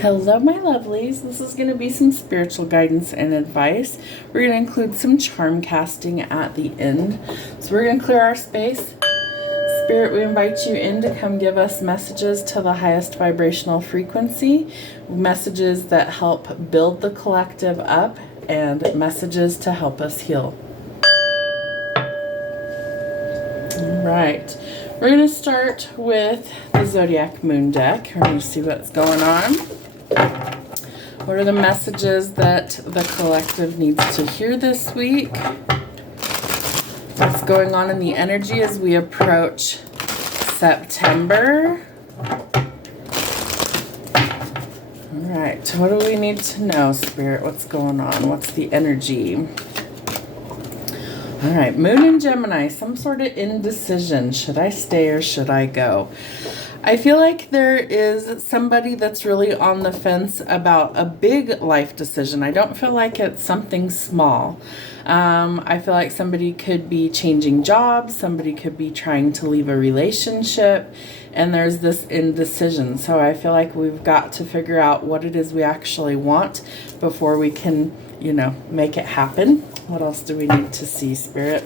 Hello, my lovelies. This is going to be some spiritual guidance and advice. We're going to include some charm casting at the end. So we're going to clear our space. Spirit, we invite you in to come give us messages to the highest vibrational frequency, messages that help build the collective up, and messages to help us heal. All right. We're going to start with the Zodiac Moon deck. We're going to see what's going on. What are the messages that the collective needs to hear this week? What's going on in the energy as we approach September? All right, what do we need to know, Spirit? What's going on? What's the energy? All right, Moon in Gemini, some sort of indecision. Should I stay or should I go? I feel like there is somebody that's really on the fence about a big life decision. I don't feel like it's something small. I feel like somebody could be changing jobs. Somebody could be trying to leave a relationship. And there's this indecision. So I feel like we've got to figure out what it is we actually want before we can, make it happen. What else do we need to see, Spirit?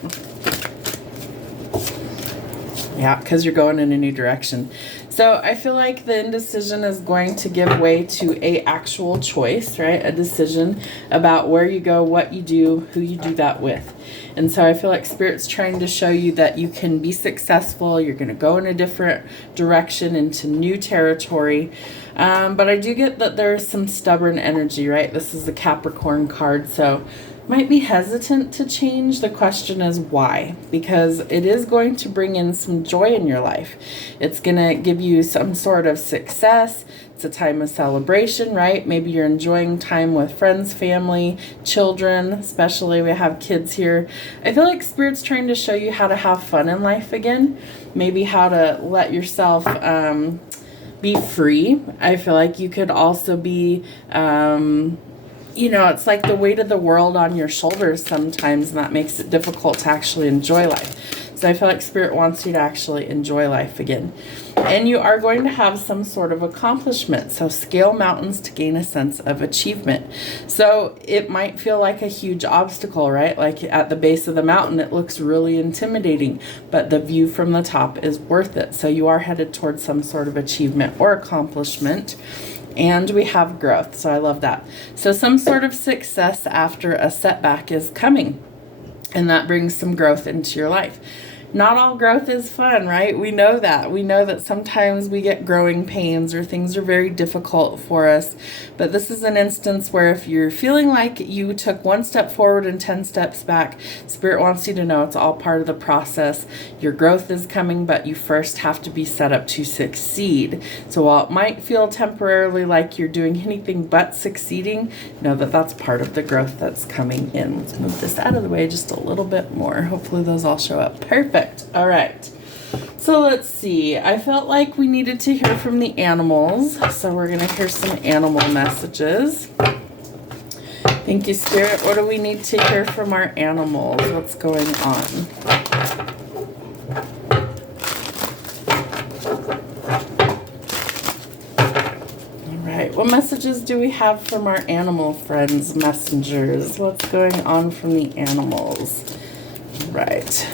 Yeah, because you're going in a new direction. So I feel like the indecision is going to give way to a actual choice, right? A decision about where you go, what you do, who you do that with. And so I feel like Spirit's trying to show you that you can be successful. You're going to go in a different direction into new territory. But I do get that there's some stubborn energy, right? This is the Capricorn card, so might be hesitant to change. The question is why? Because it is going to bring in some joy in your life. It's going to give you some sort of success. It's a time of celebration, right? Maybe you're enjoying time with friends, family, children, especially we have kids here. I feel like Spirit's trying to show you how to have fun in life again. Maybe how to let yourself be free. I feel like you could also be it's like the weight of the world on your shoulders sometimes, and that makes it difficult to actually enjoy life. So I feel like Spirit wants you to actually enjoy life again. And you are going to have some sort of accomplishment. So scale mountains to gain a sense of achievement. So it might feel like a huge obstacle, right? Like at the base of the mountain, it looks really intimidating, but the view from the top is worth it. So you are headed towards some sort of achievement or accomplishment. And we have growth, so I love that. So some sort of success after a setback is coming, and that brings some growth into your life. Not all growth is fun, right? We know that. We know that sometimes we get growing pains or things are very difficult for us. But this is an instance where if you're feeling like you took one step forward and 10 steps back, Spirit wants you to know it's all part of the process. Your growth is coming, but you first have to be set up to succeed. So while it might feel temporarily like you're doing anything but succeeding, know that that's part of the growth that's coming in. Let's move this out of the way just a little bit more. Hopefully those all show up. Perfect. All right. So let's see. I felt like we needed to hear from the animals. So we're going to hear some animal messages. Thank you, Spirit. What do we need to hear from our animals? What's going on? All right. What messages do we have from our animal friends, messengers? What's going on from the animals? Right.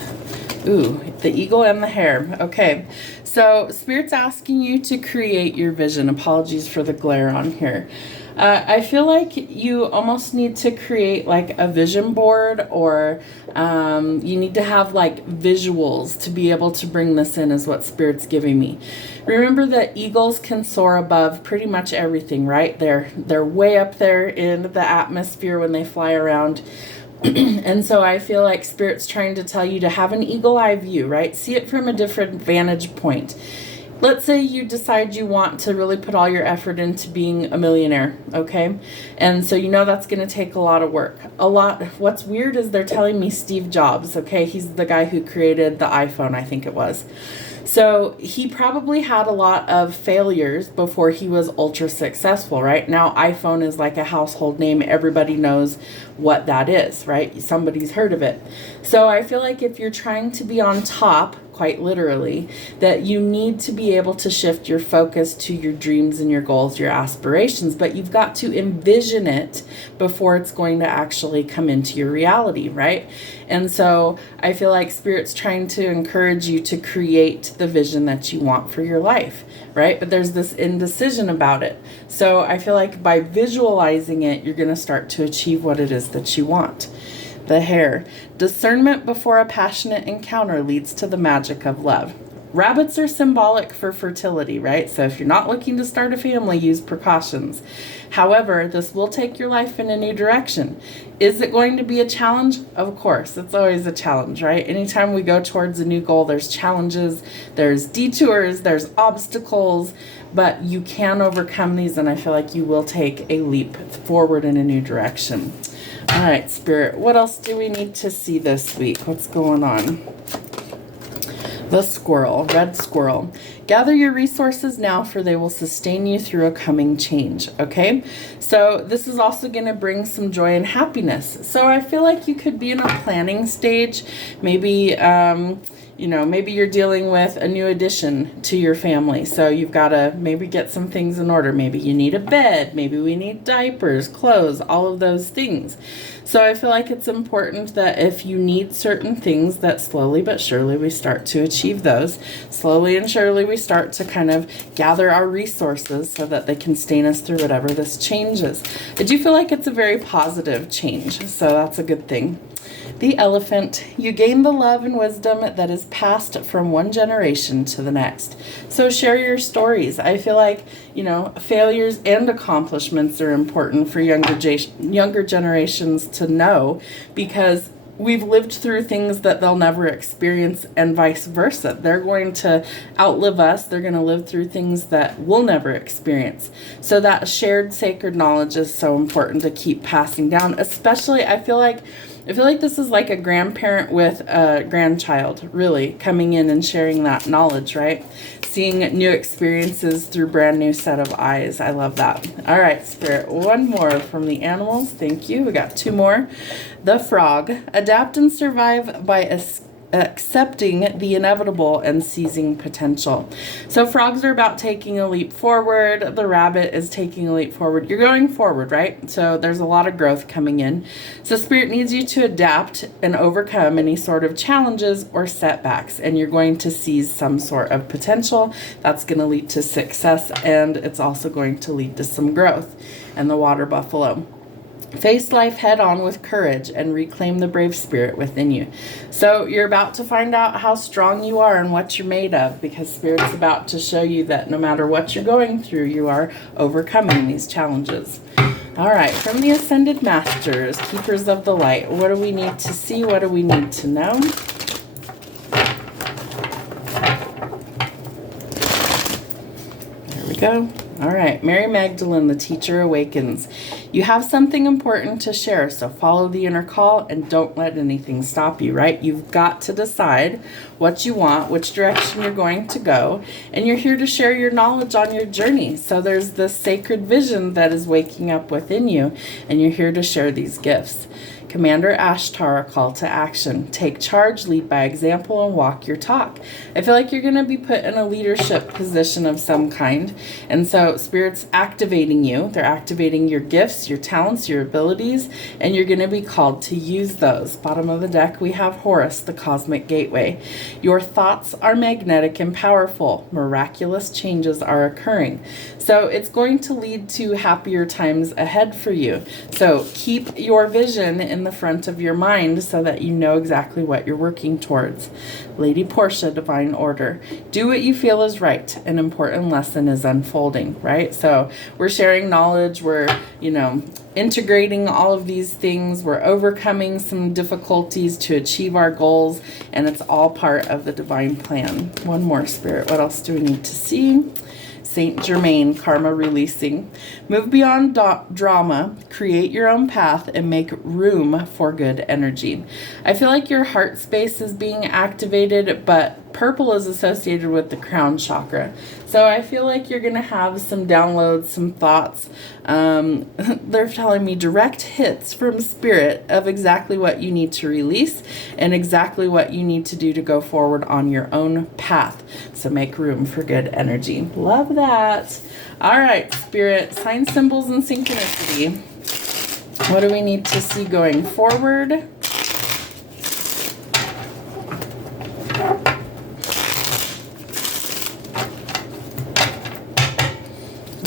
Ooh, the eagle and the hare. Okay, so Spirit's asking you to create your vision. Apologies for the glare on here. I feel like you almost need to create like a vision board, or you need to have like visuals to be able to bring this in, is what Spirit's giving me. Remember that eagles can soar above pretty much everything, right? They're way up there in the atmosphere when they fly around. And so I feel like Spirit's trying to tell you to have an eagle eye view, right? See it from a different vantage point. Let's say you decide you want to really put all your effort into being a millionaire, okay? And so that's going to take a lot of work. What's weird is they're telling me Steve Jobs, okay? He's the guy who created the iPhone, I think it was. So he probably had a lot of failures before he was ultra successful, right? Now iPhone is like a household name. Everybody knows what that is, right? Somebody's heard of it. So I feel like if you're trying to be on top, quite literally, that you need to be able to shift your focus to your dreams and your goals, your aspirations, but you've got to envision it before it's going to actually come into your reality, right? And so I feel like Spirit's trying to encourage you to create the vision that you want for your life, right? But there's this indecision about it. So I feel like by visualizing it, you're going to start to achieve what it is that you want. The Hare. Discernment before a passionate encounter leads to the magic of love. Rabbits are symbolic for fertility, right? So if you're not looking to start a family, use precautions. However, this will take your life in a new direction. Is it going to be a challenge? Of course, it's always a challenge, right? Anytime we go towards a new goal, there's challenges, there's detours, there's obstacles, but you can overcome these, and I feel like you will take a leap forward in a new direction. All right, Spirit, what else do we need to see this week? What's going on? The Squirrel, Red Squirrel. Gather your resources now, for they will sustain you through a coming change, okay? So this is also going to bring some joy and happiness. So I feel like you could be in a planning stage, maybe maybe you're dealing with a new addition to your family. So you've got to maybe get some things in order. Maybe you need a bed. Maybe we need diapers, clothes, all of those things. So I feel like it's important that if you need certain things, that slowly but surely we start to achieve those. Slowly and surely we start to kind of gather our resources so that they can sustain us through whatever this change is. I do feel like it's a very positive change. So that's a good thing. The Elephant. You gain the love and wisdom that is passed from one generation to the next. So share your stories. I feel like, failures and accomplishments are important for younger generations to know, because we've lived through things that they'll never experience, and vice versa. They're going to outlive us. They're going to live through things that we'll never experience. So that shared sacred knowledge is so important to keep passing down. Especially, I feel like this is like a grandparent with a grandchild, really, coming in and sharing that knowledge, right? Seeing new experiences through brand new set of eyes. I love that. All right, Spirit, one more from the animals. Thank you. We got two more. The Frog. Adapt and survive by accepting the inevitable and seizing potential. So frogs are about taking a leap forward. The rabbit is taking a leap forward. You're going forward, right? So there's a lot of growth coming in. So Spirit needs you to adapt and overcome any sort of challenges or setbacks, and you're going to seize some sort of potential. That's going to lead to success, and it's also going to lead to some growth. And the Water Buffalo. Face life head on with courage and reclaim the brave spirit within you. So you're about to find out how strong you are and what you're made of, because Spirit's about to show you that no matter what you're going through, you are overcoming these challenges. All right, from the Ascended Masters, Keepers of the Light, what do we need to see? What do we need to know? There we go. All right, Mary Magdalene, the teacher awakens. You have something important to share, so follow the inner call and don't let anything stop you, right? You've got to decide what you want, which direction you're going to go, and you're here to share your knowledge on your journey. So there's this sacred vision that is waking up within you, and you're here to share these gifts. Commander Ashtar, a call to action. Take charge, lead by example, and walk your talk. I feel like you're going to be put in a leadership position of some kind. And so Spirit's activating you. They're activating your gifts, your talents, your abilities, and you're going to be called to use those. Bottom of the deck, we have Horus, the cosmic gateway. Your thoughts are magnetic and powerful. Miraculous changes are occurring. So it's going to lead to happier times ahead for you. So keep your vision in the front of your mind so that you know exactly what you're working towards. Lady Portia, Divine Order. Do what you feel is right. An important lesson is unfolding, right? So we're sharing knowledge. We're, integrating all of these things. We're overcoming some difficulties to achieve our goals, and it's all part of the divine plan. One more, Spirit. What else do we need to see? Saint Germain, karma releasing. Move beyond drama, create your own path, and make room for good energy. I feel like your heart space is being activated, but purple is associated with the crown chakra. So I feel like you're going to have some downloads, some thoughts. They're telling me direct hits from spirit of exactly what you need to release and exactly what you need to do to go forward on your own path. So make room for good energy. Love that. All right, spirit, sign, symbols, and synchronicity. What do we need to see going forward?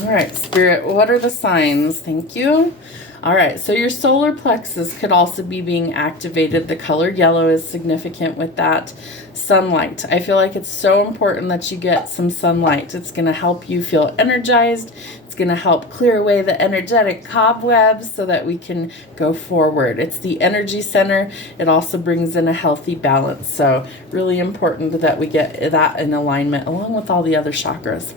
All right, Spirit, what are the signs? Thank you. All right, so your solar plexus could also be being activated. The color yellow is significant with that. Sunlight. I feel like it's so important that you get some sunlight. It's going to help you feel energized. It's going to help clear away the energetic cobwebs so that we can go forward. It's the energy center. It also brings in a healthy balance. So really important that we get that in alignment along with all the other chakras.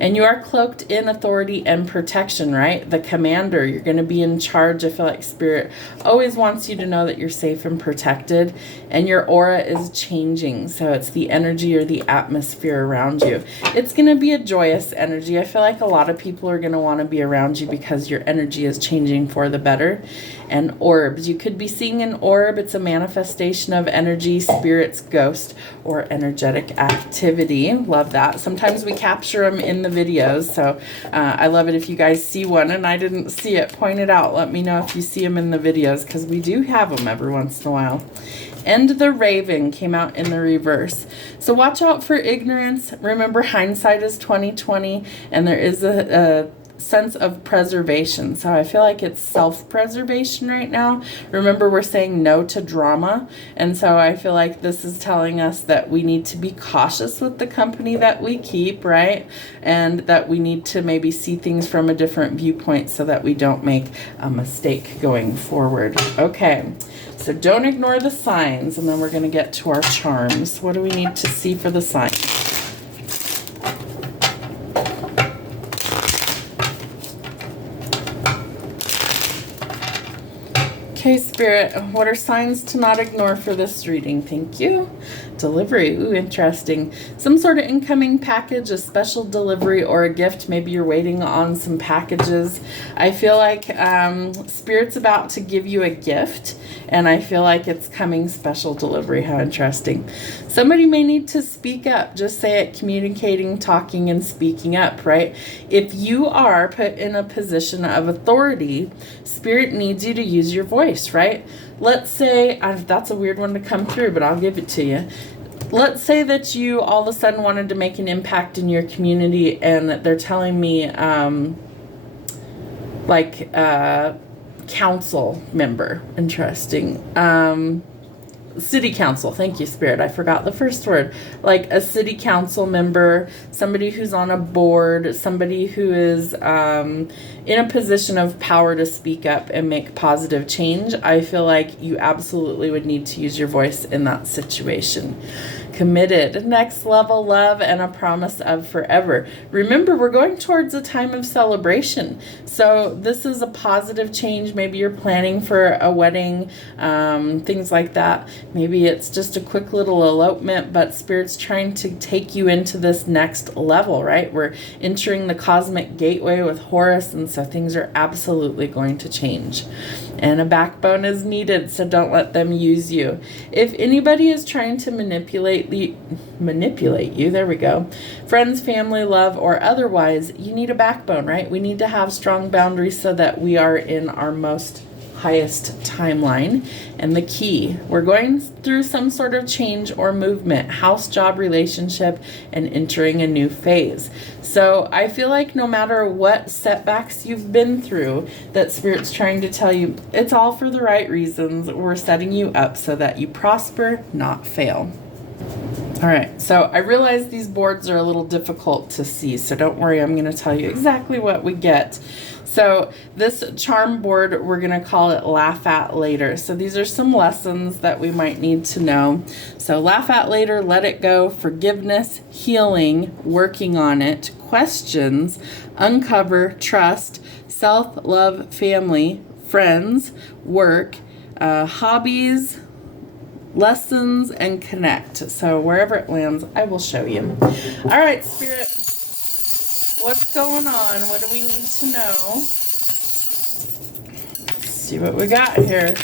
And you are cloaked in authority and protection, right? The commander, you're going to be in charge. I feel like Spirit always wants you to know that you're safe and protected. And your aura is changing. So it's the energy or the atmosphere around you. It's going to be a joyous energy. I feel like a lot of people are going to want to be around you because your energy is changing for the better. And orbs, you could be seeing an orb. It's a manifestation of energy, spirits, ghost, or energetic activity. Love that. Sometimes we capture them in the videos, so I love it if you guys see one and I didn't see it. Point it out. Let me know if you see them in the videos, because we do have them every once in a while. And the Raven came out in the reverse. So watch out for ignorance. Remember, hindsight is 20/20, and there is a sense of preservation. So I feel like it's self-preservation right now. Remember, we're saying no to drama. And so I feel like this is telling us that we need to be cautious with the company that we keep, right? And that we need to maybe see things from a different viewpoint so that we don't make a mistake going forward. Okay. So don't ignore the signs, and then we're going to get to our charms. What do we need to see for the signs? Okay, Spirit, what are signs to not ignore for this reading? Thank you. Delivery. Ooh, interesting. Some sort of incoming package, a special delivery, or a gift. Maybe you're waiting on some packages. I feel like Spirit's about to give you a gift, and I feel like it's coming special delivery. How interesting. Somebody may need to speak up. Just say it, communicating, talking, and speaking up, right? If you are put in a position of authority, Spirit needs you to use your voice, right? Let's say, that's a weird one to come through, but I'll give it to you. Let's say that you all of a sudden wanted to make an impact in your community, and they're telling me, council member. Interesting. City council. Thank you, Spirit. I forgot the first word. Like a city council member, somebody who's on a board, somebody who is in a position of power to speak up and make positive change. I feel like you absolutely would need to use your voice in that situation. Committed, next level love, and a promise of forever. Remember, we're going towards a time of celebration. So this is a positive change. Maybe you're planning for a wedding, things like that. Maybe it's just a quick little elopement, but Spirit's trying to take you into this next level, right? We're entering the cosmic gateway with Horus, and so things are absolutely going to change. And a backbone is needed, so don't let them use you. If anybody is trying to manipulate you, there we go, friends, family, love, or otherwise, you need a backbone, right? We need to have strong boundaries so that we are in our most highest timeline. And the key, we're going through some sort of change or movement, house, job, relationship, and entering a new phase. So I feel like no matter what setbacks you've been through, that Spirit's trying to tell you it's all for the right reasons. We're setting you up so that you prosper, not fail. All right, so I realize these boards are a little difficult to see, so don't worry, I'm going to tell you exactly what we get. So this charm board, we're going to call it Laugh At Later. So these are some lessons that we might need to know. So laugh at later, let it go, forgiveness, healing, working on it, questions, uncover, trust, self-love, family, friends, work, hobbies, lessons, and connect. So wherever it lands, I will show you. All right, Spirit, what's going on? What do we need to know? Let's see what we got here.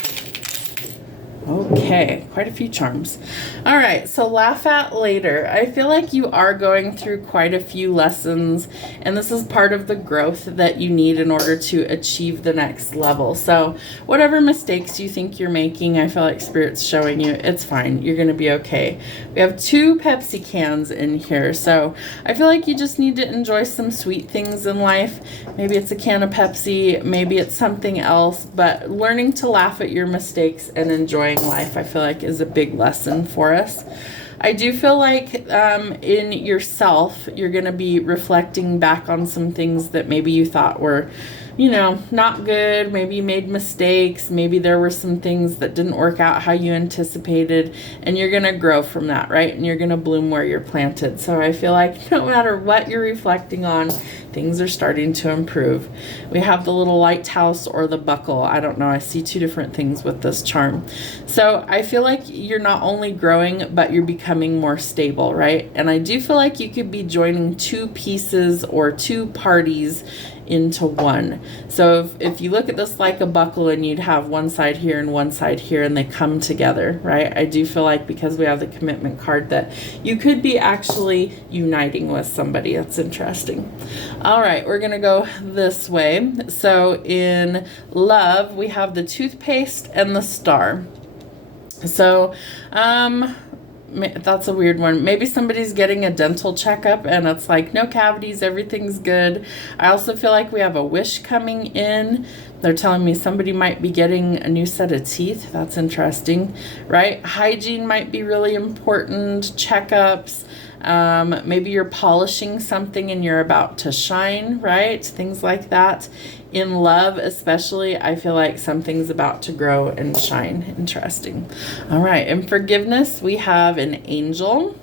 Okay, quite a few charms. All right, so laugh at later. I feel like you are going through quite a few lessons, and this is part of the growth that you need in order to achieve the next level. So whatever mistakes you think you're making, I feel like Spirit's showing you it's fine. You're going to be okay. We have 2 Pepsi cans in here, so I feel like you just need to enjoy some sweet things in life. Maybe it's a can of Pepsi, maybe it's something else, but learning to laugh at your mistakes and enjoying life, I feel like, is a big lesson for us. I do feel like in yourself, you're going to be reflecting back on some things that maybe you thought were, you know, not good. Maybe you made mistakes. Maybe there were some things that didn't work out how you anticipated, and you're going to grow from that, right? And you're going to bloom where you're planted. So I feel like no matter what you're reflecting on, things are starting to improve. We have the little lighthouse or the buckle. I don't know. I see 2 different things with this charm. So I feel like you're not only growing, but you're becoming more stable, right? And I do feel like you could be joining 2 pieces or 2 parties into one. So if you look at this like a buckle, and you'd have one side here and one side here, and they come together, right? I do feel like, because we have the commitment card, that you could be actually uniting with somebody. That's interesting. All right, we're gonna go this way. So in love, we have the toothpaste and the star. So that's a weird one. Maybe somebody's getting a dental checkup and it's like no cavities, everything's good. I also feel like we have a wish coming in. They're telling me somebody might be getting a new set of teeth. That's interesting, right? Hygiene might be really important. Checkups. Maybe you're polishing something and you're about to shine, right? Things like that. In love, especially, I feel like something's about to grow and shine. Interesting. All right. In forgiveness, we have an angel.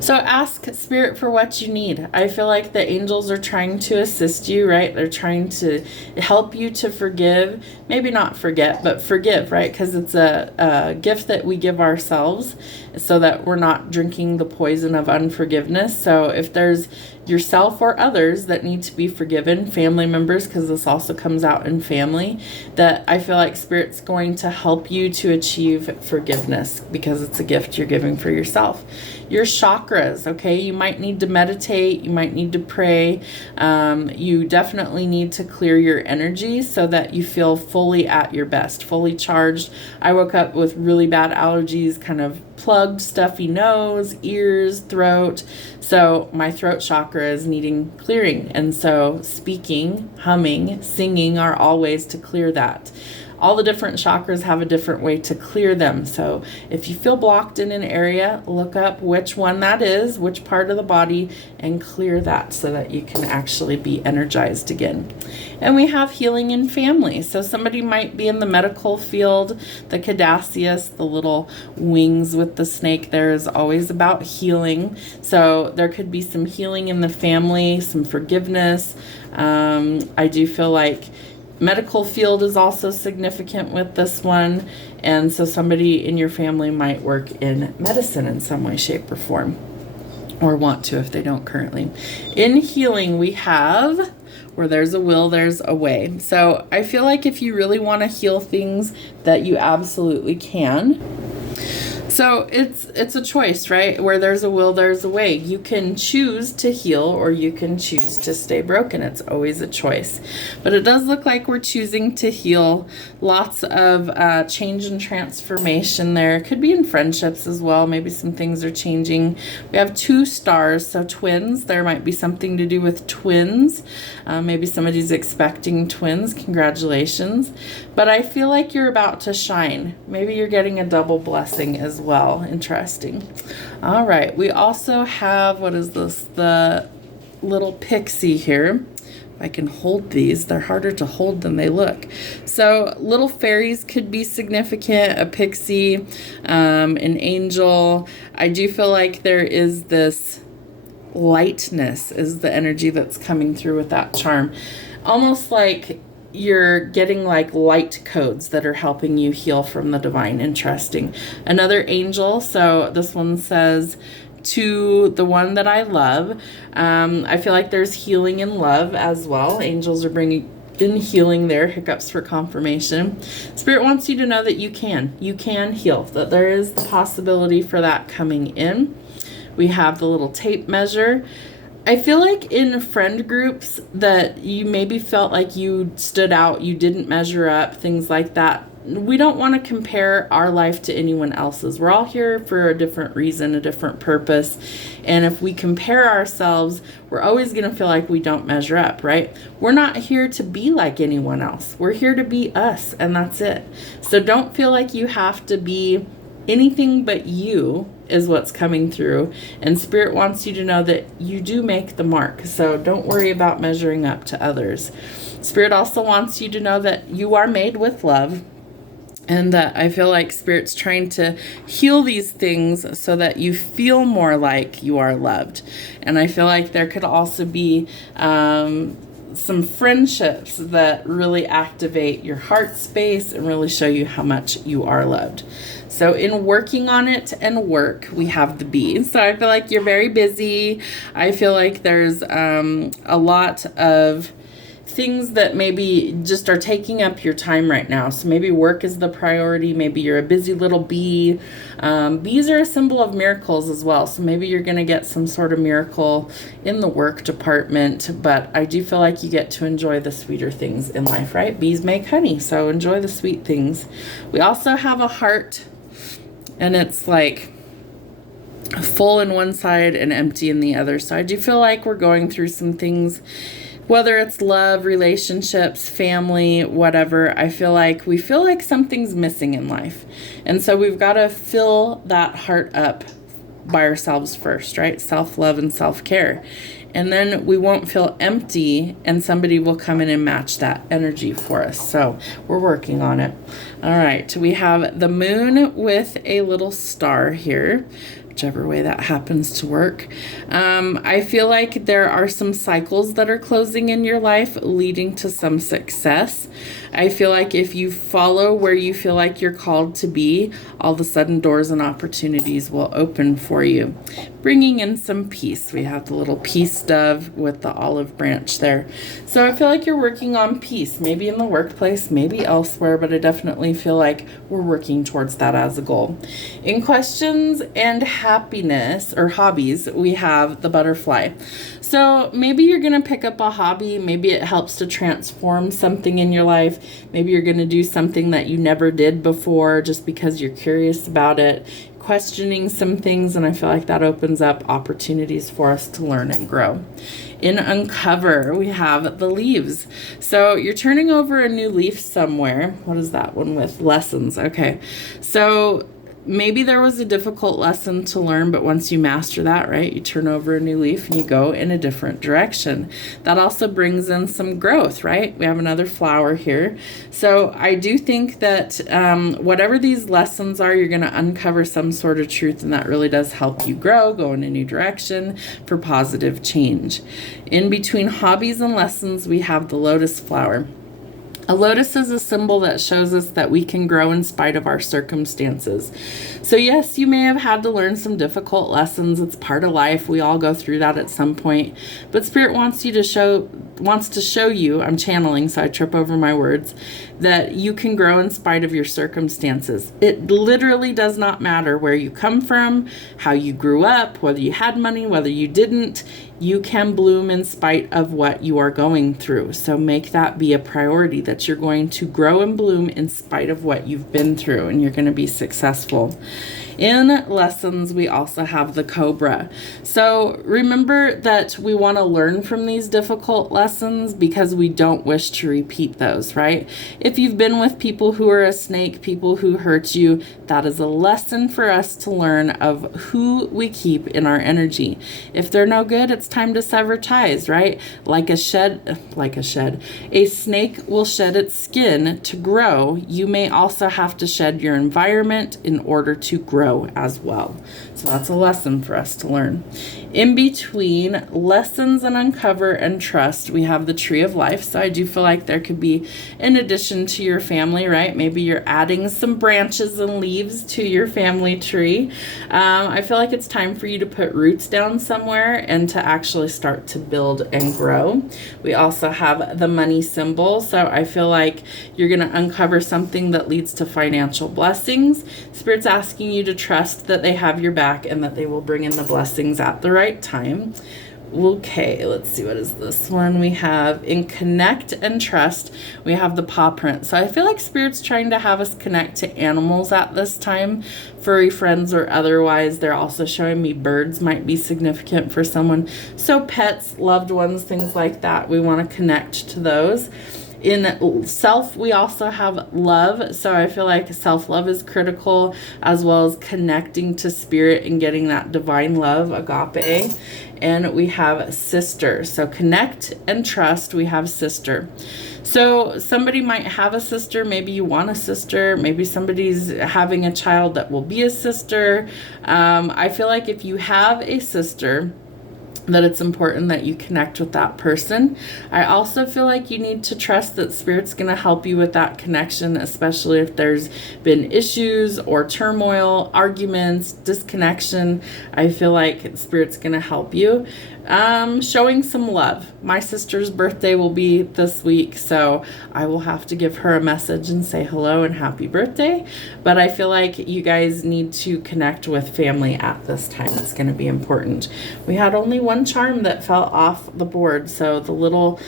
So ask Spirit for what you need. I feel like the angels are trying to assist you, right? They're trying to help you to forgive. Maybe not forget, but forgive, right? Because it's a gift that we give ourselves so that we're not drinking the poison of unforgiveness. So if there's yourself or others that need to be forgiven, family members, because this also comes out in family, that I feel like Spirit's going to help you to achieve forgiveness because it's a gift you're giving for yourself. Your chakras, okay? You might need to meditate. You might need to pray. You definitely need to clear your energy so that you feel fully at your best, fully charged. I woke up with really bad allergies, kind of plugged, stuffy nose, ears, throat. So my throat chakra is needing clearing. And so speaking, humming, singing are all ways to clear that. All the different chakras have a different way to clear them. So if you feel blocked in an area, look up which one that is, which part of the body, and clear that so that you can actually be energized again. And we have healing in family. So somebody might be in the medical field. The caduceus, the little wings with the snake there, is always about healing. So there could be some healing in the family, some forgiveness. I do feel like medical field is also significant with this one, and so somebody in your family might work in medicine in some way, shape, or form, or want to if they don't currently. In healing, we have where there's a will, there's a way. So I feel like if you really want to heal things, that you absolutely can. So it's a choice, right? Where there's a will, there's a way. You can choose to heal or you can choose to stay broken. It's always a choice. But it does look like we're choosing to heal. Lots of change and transformation there. Could be in friendships as well. Maybe some things are changing. We have 2 stars, so twins. There might be something to do with twins. Maybe somebody's expecting twins. Congratulations. But I feel like you're about to shine. Maybe you're getting a double blessing as well. Interesting. All right. We also have, what is this? The little pixie here. If I can hold these, they're harder to hold than they look. So little fairies could be significant. A pixie, an angel. I do feel like there is this lightness is the energy that's coming through with that charm. Almost like you're getting like light codes that are helping you heal from the divine. Interesting. Another angel. So this one says, to the one that I love. I feel like there's healing in love as well. Angels are bringing in healing there. Hiccups for confirmation. Spirit wants you to know that you can heal, that there is the possibility for that coming in. We have the little tape measure. I feel like in friend groups that you maybe felt like you stood out, you didn't measure up, things like that. We don't want to compare our life to anyone else's. We're all here for a different reason, a different purpose. And if we compare ourselves, we're always going to feel like we don't measure up, right? We're not here to be like anyone else. We're here to be us, and that's it. So don't feel like you have to be anything but you is what's coming through. And Spirit wants you to know that you do make the mark. So don't worry about measuring up to others. Spirit also wants you to know that you are made with love. And I feel like Spirit's trying to heal these things so that you feel more like you are loved. And I feel like there could also be some friendships that really activate your heart space and really show you how much you are loved. So in working on it and work, we have the B. So I feel like you're very busy. I feel like there's a lot of things that maybe just are taking up your time right now. So maybe work is the priority. Maybe you're a busy little bee. Bees are a symbol of miracles as well. So maybe you're going to get some sort of miracle in the work department. But I do feel like you get to enjoy the sweeter things in life, right? Bees make honey, so enjoy the sweet things. We also have a heart, and it's like full in one side and empty in the other. So I do feel like we're going through some things, whether it's love, relationships, family, whatever. I feel like we feel like something's missing in life. And so we've got to fill that heart up by ourselves first, right? Self-love and self-care. And then we won't feel empty, and somebody will come in and match that energy for us. So we're working on it. All right. We have the moon with a little star here, whichever way that happens to work. I feel like there are some cycles that are closing in your life, leading to some success. I feel like if you follow where you feel like you're called to be, all of a sudden doors and opportunities will open for you, bringing in some peace. We have the little peace dove with the olive branch there. So I feel like you're working on peace, maybe in the workplace, maybe elsewhere, but I definitely feel like we're working towards that as a goal. In questions and happiness or hobbies, we have the butterfly. So maybe you're going to pick up a hobby. Maybe it helps to transform something in your life. Maybe you're going to do something that you never did before just because you're curious about it, questioning some things. And I feel like that opens up opportunities for us to learn and grow. In uncover, we have the leaves. So you're turning over a new leaf somewhere. What is that one with? Lessons. Okay. So maybe there was a difficult lesson to learn, but once you master that, right, you turn over a new leaf and you go in a different direction. That also brings in some growth, right? We have another flower here. So I do think that whatever these lessons are, you're going to uncover some sort of truth, and that really does help you grow, go in a new direction for positive change. In between hobbies and lessons, we have the lotus flower. A lotus is a symbol that shows us that we can grow in spite of our circumstances. So yes, you may have had to learn some difficult lessons. It's part of life. We all go through that at some point. But Spirit wants to show you, I'm channeling, so I trip over my words, that you can grow in spite of your circumstances. It literally does not matter where you come from, how you grew up, whether you had money, whether you didn't. You can bloom in spite of what you are going through. So make that be a priority, that you're going to grow and bloom in spite of what you've been through, and you're going to be successful. In lessons, we also have the cobra. So remember that we want to learn from these difficult lessons because we don't wish to repeat those, right? If you've been with people who are a snake, people who hurt you, that is a lesson for us to learn of who we keep in our energy. If they're no good, it's time to sever ties, right? A snake will shed its skin to grow. You may also have to shed your environment in order to grow as well. So that's a lesson for us to learn. In between lessons and uncover and trust, we have the tree of life. So I do feel like there could be, in addition to your family, right? Maybe you're adding some branches and leaves to your family tree. I feel like it's time for you to put roots down somewhere and to actually start to build and grow. We also have the money symbol. So I feel like you're going to uncover something that leads to financial blessings. Spirit's asking you to trust that they have your back and that they will bring in the blessings at the right time. Okay, let's see, what is this one? We have in connect and trust, we have the paw print. So I feel like Spirit's trying to have us connect to animals at this time, furry friends or otherwise. They're also showing me birds might be significant for someone. So pets, loved ones, things like that. We want to connect to those. In self, we also have love. So I feel like self-love is critical, as well as connecting to spirit and getting that divine love, agape. And we have sister. So connect and trust, we have sister. So somebody might have a sister. Maybe you want a sister. Maybe somebody's having a child that will be a sister. I feel like if you have a sister, that it's important that you connect with that person. I also feel like you need to trust that Spirit's going to help you with that connection, especially if there's been issues or turmoil, arguments, disconnection. I feel like Spirit's going to help you. Showing some love. My sister's birthday will be this week, so I will have to give her a message and say hello and happy birthday. But I feel like you guys need to connect with family at this time. It's going to be important. We had only one charm that fell off the board, so the little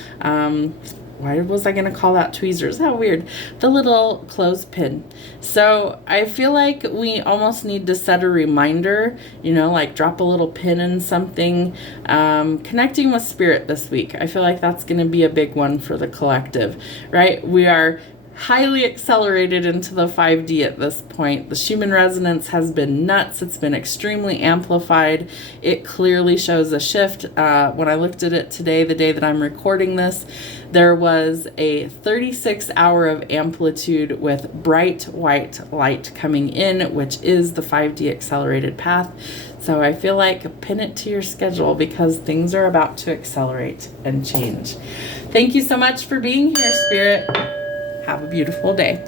why was I going to call that tweezers? How weird. The little clothespin. So I feel like we almost need to set a reminder, like drop a little pin in something. Connecting with spirit this week. I feel like that's going to be a big one for the collective, right? We are highly accelerated into the 5D at this point. The Schumann resonance has been nuts. It's been extremely amplified. It clearly shows a shift. When I looked at it today, the day that I'm recording this, there was a 36-hour of amplitude with bright white light coming in, which is the 5D accelerated path. So I feel like pin it to your schedule because things are about to accelerate and change. Thank you so much for being here, Spirit. Have a beautiful day.